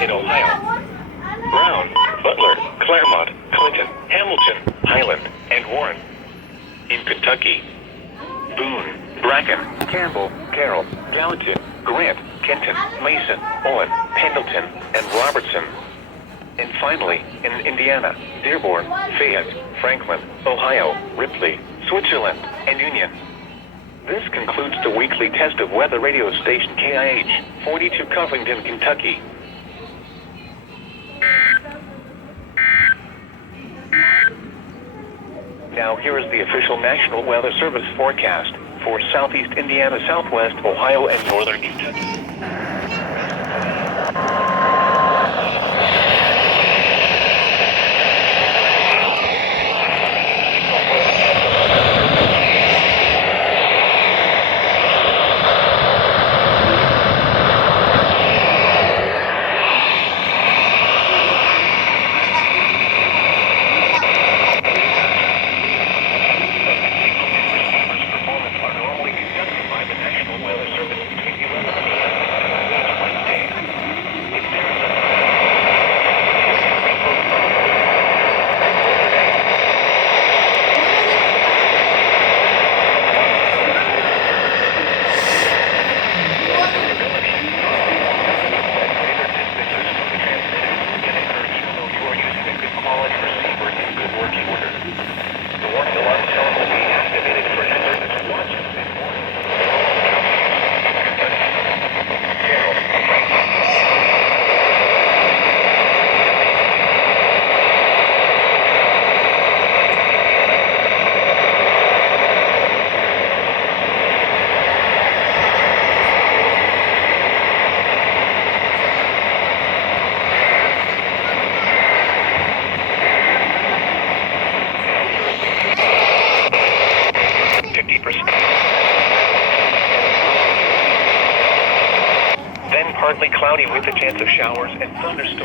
in Ohio. Brown, Butler, Claremont, Clinton, Hamilton, Highland, and Warren in Kentucky. Boone, Bracken, Campbell, Carroll, Gallatin, Grant, Kenton, Mason, Owen, Pendleton, and Robertson. And finally, in Indiana, Dearborn, Fayette, Franklin, Ohio, Ripley, Switzerland, and Union. This concludes the weekly test of weather radio station KIH, 42 Covington, Kentucky. Now here is the official National Weather Service forecast for southeast Indiana, southwest Ohio, and northern Kentucky. 50%. Then partly cloudy with a chance of showers and thunderstorms.